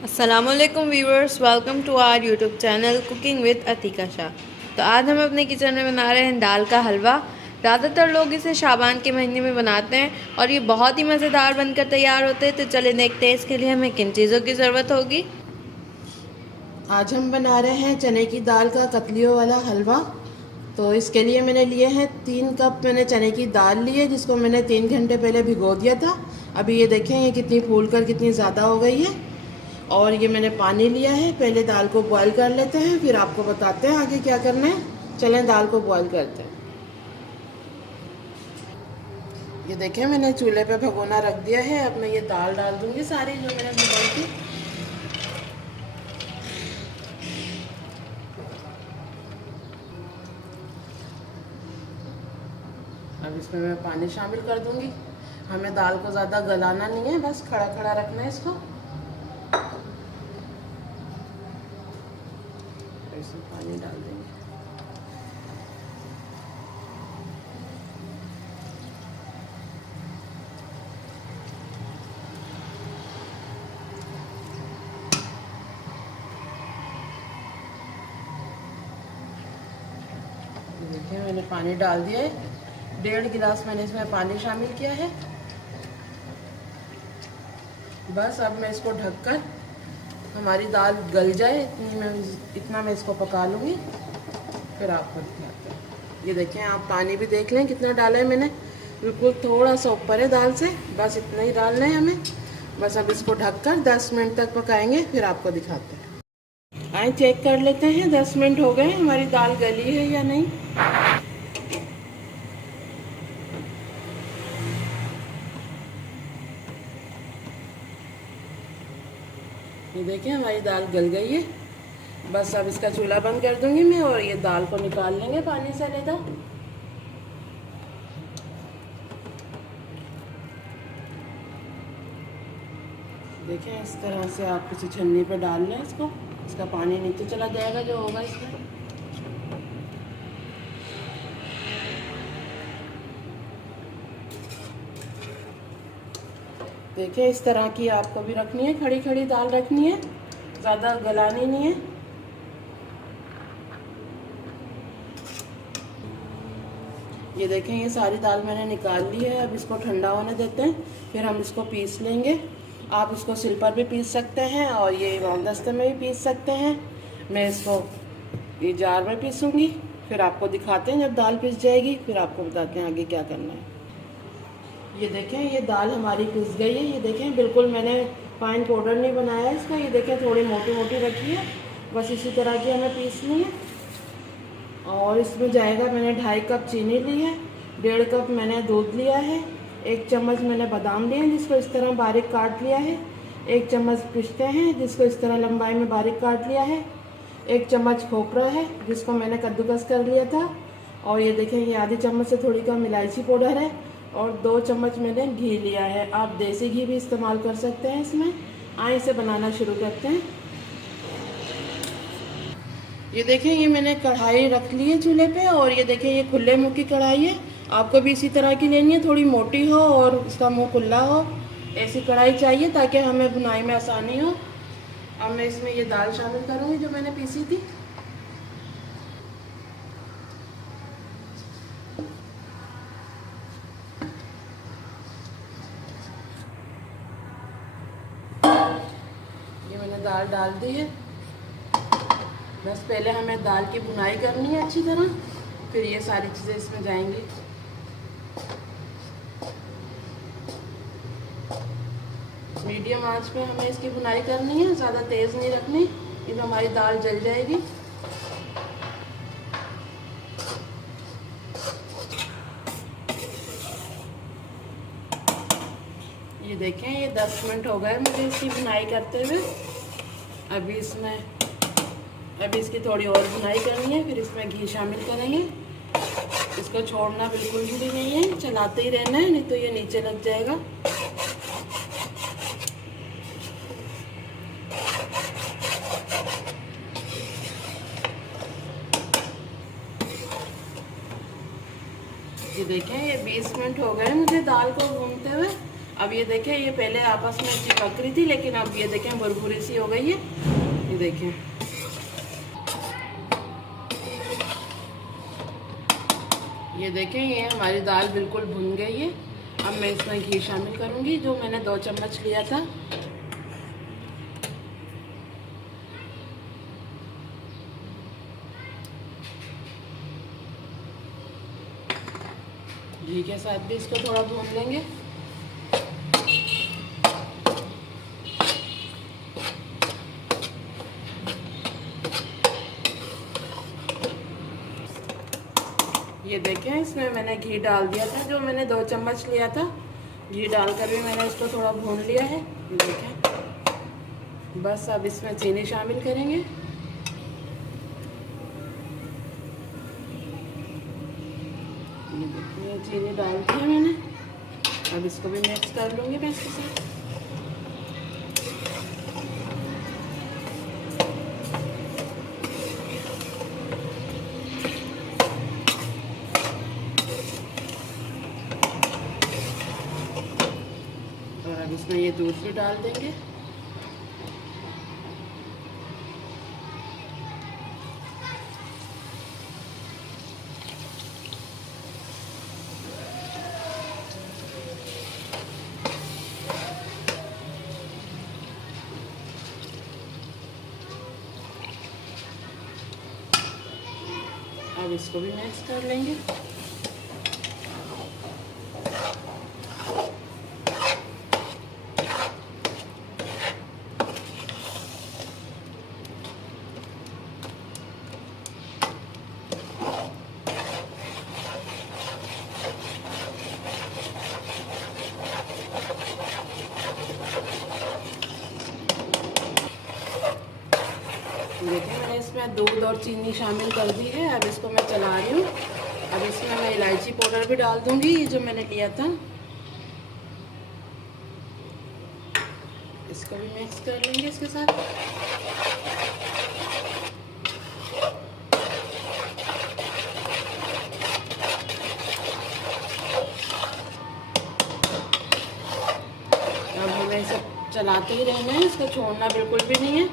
अस्सलामुअलैकुम viewers, welcome to our YouTube channel cooking with Atika Shah. तो आज हम अपने किचन में बना रहे हैं दाल का हलवा। ज़्यादातर लोग इसे शाबान के महीने में बनाते हैं और ये बहुत ही मज़ेदार बनकर तैयार होते हैं। तो चलिए देखते हैं इसके लिए हमें किन चीज़ों की ज़रूरत होगी। आज हम बना रहे हैं चने की दाल का कतलियों वाला हलवा। तो इसके लिए मैंने लिए हैं 3 कप मैंने चने की दाल ली है, जिसको मैंने 3 घंटे पहले भिगो दिया था। अभी ये देखें, ये कितनी फूल कर कितनी ज़्यादा हो गई है। और ये मैंने पानी लिया है। पहले दाल को बॉईल कर लेते हैं, फिर आपको बताते हैं आगे क्या करना है। चलें दाल को बॉईल करते हैं। ये देखें, मैंने चूल्हे पे भगोना रख दिया है। अब मैं ये दाल डाल दूँगी सारी जो मैंने भिगोई थी। अब इसमें मैं पानी शामिल कर दूंगी। हमें दाल को ज़्यादा गलाना नहीं है, बस खड़ा खड़ा रखना है इसको। इसमें पानी डाल देंगे। देखिए, मैंने पानी डाल दिया है। 1.5 गिलास मैंने इसमें पानी शामिल किया है। बस अब मैं इसको ढककर हमारी दाल गल जाए इतना मैं इसको पका लूँगी, फिर आपको दिखाते हैं। ये देखें, आप पानी भी देख लें कितना डाला है मैंने। बिल्कुल थोड़ा सा ऊपर है दाल से, बस इतना ही डालना है हमें। बस अब इसको ढककर 10 मिनट तक पकाएंगे, फिर आपको दिखाते हैं। आए चेक कर लेते हैं 10 मिनट हो गए, हमारी दाल गली है या नहीं। ये देखिए, हमारी दाल गल गई है। बस अब इसका चूल्हा बंद कर दूंगी मैं, और ये दाल को निकाल लेंगे पानी से लेकर। देखें, इस तरह से आप किसी छन्नी पे डाल लें इसको। इसका पानी नीचे चला जाएगा जो होगा इसमें। देखिए, इस तरह की आपको भी रखनी है, खड़ी खड़ी दाल रखनी है, ज़्यादा गलानी नहीं है। ये देखें, ये सारी दाल मैंने निकाल ली है। अब इसको ठंडा होने देते हैं, फिर हम इसको पीस लेंगे। आप इसको सिल पर भी पीस सकते हैं और ये दस्ते में भी पीस सकते हैं। मैं इसको ये जार में पीसूँगी, फिर आपको दिखाते हैं जब दाल पिस जाएगी, फिर आपको बताते हैं आगे क्या करना है। ये देखें, ये दाल हमारी पिस गई है। ये देखें, बिल्कुल मैंने फाइन पाउडर नहीं बनाया है इसका। ये देखें, थोड़ी मोटी मोटी रखी है, बस इसी तरह की हमें पीसनी है। और इसमें जाएगा, मैंने 2.5 कप चीनी ली है, 1.5 कप मैंने दूध लिया है, 1 चम्मच मैंने बादाम लिए हैं जिसको इस तरह बारीक काट लिया है, 1 चम्मच पिस्ते हैं जिसको इस तरह लंबाई में बारीक काट लिया है, 1 चम्मच खोपरा है जिसको मैंने कद्दूकस कर लिया था। और ये देखें, ये आधी चम्मच से थोड़ी कम इलायची पाउडर है, और 2 चम्मच मैंने घी लिया है। आप देसी घी भी इस्तेमाल कर सकते हैं इसमें। आइए इसे बनाना शुरू करते हैं। ये देखें, ये मैंने कढ़ाई रख ली है चूल्हे पे, और ये देखें, ये खुले मुँह की कढ़ाई है। आपको भी इसी तरह की लेनी है, थोड़ी मोटी हो और उसका मुंह खुला हो, ऐसी कढ़ाई चाहिए ताकि हमें बुनाई में आसानी हो। अब मैं इसमें ये दाल शामिल करूँगी जो मैंने पीसी थी। ये मैंने दाल डाल दी है। बस पहले हमें दाल की बुनाई करनी है अच्छी तरह, फिर ये सारी चीज़ें इसमें जाएंगी। मीडियम आंच पे हमें इसकी बुनाई करनी है, ज़्यादा तेज़ नहीं रखनी, इधर हमारी दाल जल जाएगी। ये देखें, ये 10 मिनट हो गए मुझे इसकी बुनाई करते हुए। अभी इसकी थोड़ी और बुनाई करनी है, फिर इसमें घी शामिल करेंगे। इसको छोड़ना बिल्कुल भी नहीं है, चलाते ही रहना है, नहीं तो ये नीचे लग जाएगा। ये देखें, ये 20 मिनट हो गए मुझे दाल को भूनते हुए। अब ये देखें, ये पहले आपस में चिपक रही थी, लेकिन अब ये देखें भुरभुरी सी हो गई है। ये देखें, ये देखें, ये हमारी दाल बिल्कुल भुन गई है। अब मैं इसमें घी शामिल करूँगी, जो मैंने 2 चम्मच लिया था। घी के साथ भी इसको थोड़ा भून लेंगे। ये देखें, इसमें मैंने घी डाल दिया था, जो मैंने 2 चम्मच लिया था। घी डालकर भी मैंने इसको थोड़ा भून लिया है। देखें, बस अब इसमें चीनी शामिल करेंगे। ये देखिए, चीनी डाल दी है मैंने। अब इसको भी मिक्स कर लूँगी मैं इसके साथ। और अब इसमें ये दूध भी डाल देंगे। अब इसको भी मिक्स कर लेंगे। देखिए, मैंने इसमें दूध और चीनी शामिल कर दी है। अब इसको मैं चला रही हूँ। अब इसमें मैं इलायची पाउडर भी डाल दूँगी, ये जो मैंने लिया था। इसको भी मिक्स कर लेंगे इसके साथ। अब हमें इसे चलाते ही रहना है, इसको छोड़ना बिल्कुल भी नहीं है।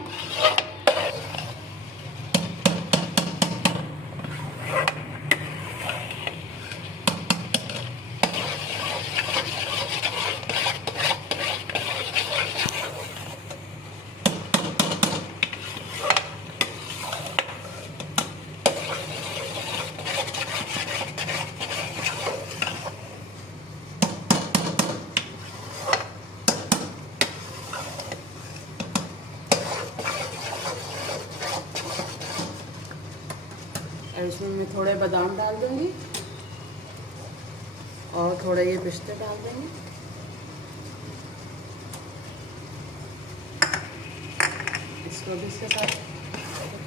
और इसमें मैं थोड़े बादाम डाल दूँगी और थोड़े ये पिस्ते डाल देंगे। इसको भी इसके साथ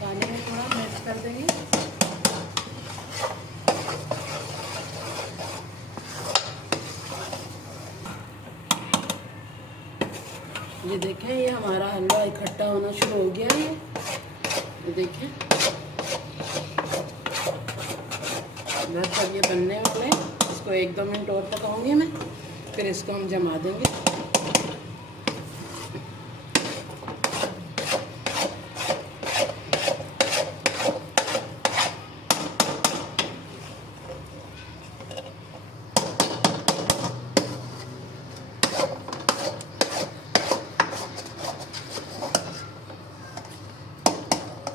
पानी में थोड़ा मिक्स कर देंगे। ये देखें, ये हमारा हलवा इकट्ठा होना शुरू हो गया है। ये देखें, बस अब ये बनने वाले हैं। इसको 1-2 मिनट और पकाऊंगी मैं, फिर इसको हम जमा देंगे।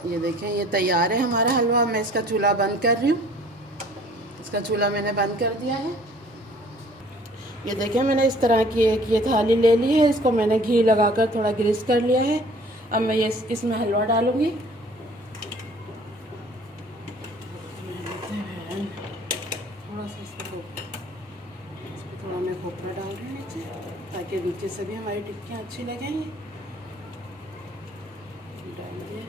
ये देखें, ये तैयार है हमारा हलवा। मैं इसका चूल्हा बंद कर रही हूँ। इसका चूल्हा मैंने बंद कर दिया है। ये देखें, मैंने इस तरह की एक ये थाली ले ली है। इसको मैंने घी लगाकर थोड़ा ग्रीस कर लिया है। अब मैं ये इसमें हलवा डालूँगी। थोड़ा सा इस पर थोड़ा मैं खोपरा डाल रही हूँ नीचे, ताकि नीचे से भी हमारी टिक्कियाँ अच्छी लगेंगी। डाल दिए।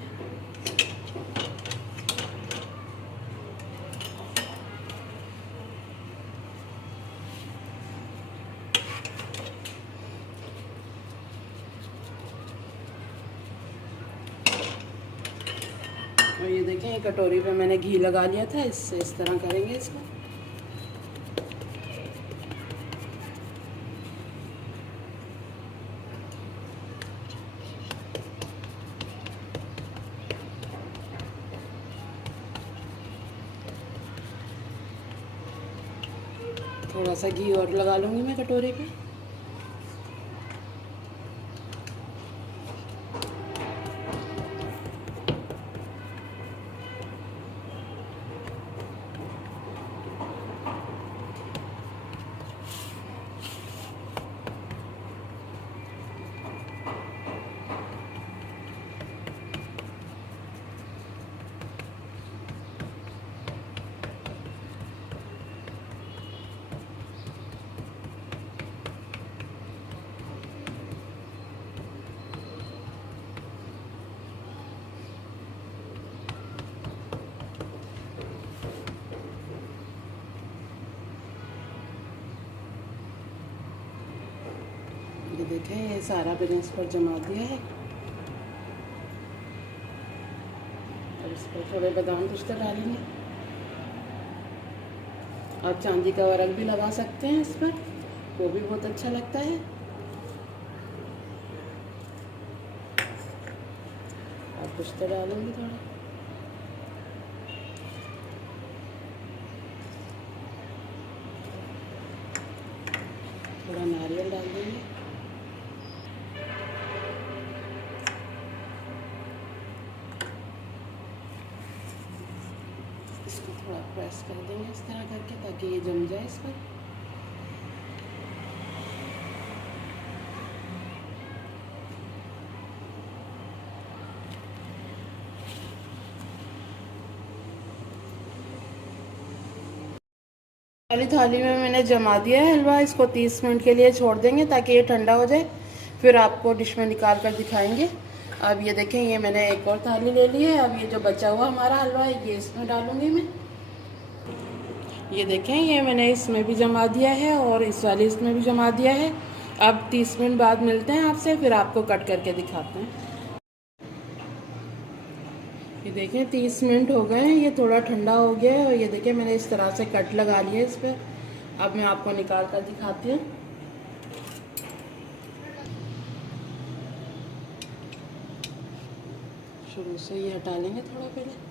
और ये देखें, एक कटोरी पे मैंने घी लगा लिया था। इससे इस तरह करेंगे इसको। थोड़ा सा घी और लगा लूँगी मैं कटोरी पे। ये देखें, ये सारा मैंने इस पर जमा दिया है। और इस पर थोड़े बादाम पिस्ता डालेंगे। आप चांदी का वर्क भी लगा सकते हैं इस पर, वो भी बहुत अच्छा लगता है। आप पिस्ता डालेंगे थोड़ा नारियल डाल देंगे। इसको थोड़ा प्रेस कर देंगे इस तरह करके, ताकि ये जम जाए इस पर। वाली थाली में मैंने जमा दिया है हलवा। इसको 30 मिनट के लिए छोड़ देंगे ताकि ये ठंडा हो जाए, फिर आपको डिश में निकाल कर दिखाएंगे। अब ये देखें, ये मैंने एक और थाली ले ली है। अब ये जो बचा हुआ हमारा हलवा है, ये इसमें डालूंगी मैं। ये देखें, ये मैंने इसमें भी जमा दिया है और इस वाली इसमें भी जमा दिया है। अब 30 मिनट बाद मिलते हैं आपसे, फिर आपको कट करके दिखाते हैं। ये देखें, 30 मिनट हो गए हैं, ये थोड़ा ठंडा हो गया है। और ये देखें, मैंने इस तरह से कट लगा लिया इस पर। अब मैं आपको निकाल कर दिखाती हूँ। शुरू से ये हटा लेंगे थोड़ा पहले।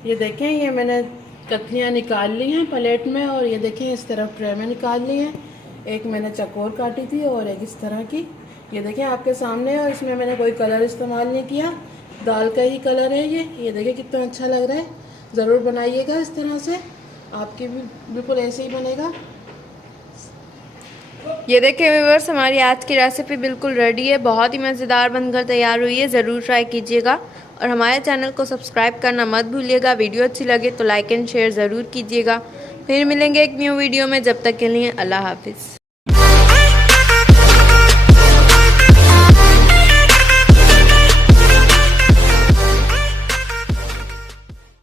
ये देखें, ये मैंने कतलियाँ निकाल ली हैं प्लेट में। और ये देखें, इस तरफ ट्रे में निकाल ली हैं। एक मैंने चकोर काटी थी और एक इस तरह की। ये देखें आपके सामने। और इसमें मैंने कोई कलर इस्तेमाल नहीं किया, दाल का ही कलर है ये देखें कितना अच्छा लग रहा है। ज़रूर बनाइएगा इस तरह से, आपकी भी बिल्कुल ऐसे ही बनेगा। ये देखिए व्यूअर्स, हमारी आज की रेसिपी बिल्कुल रेडी है, बहुत ही मज़ेदार बनकर तैयार हुई है। ज़रूर ट्राई कीजिएगा और हमारे चैनल को सब्सक्राइब करना मत भूलिएगा। वीडियो अच्छी लगे तो लाइक एंड शेयर ज़रूर कीजिएगा। फिर मिलेंगे एक न्यू वीडियो में, जब तक के लिए अल्लाह हाफिज़।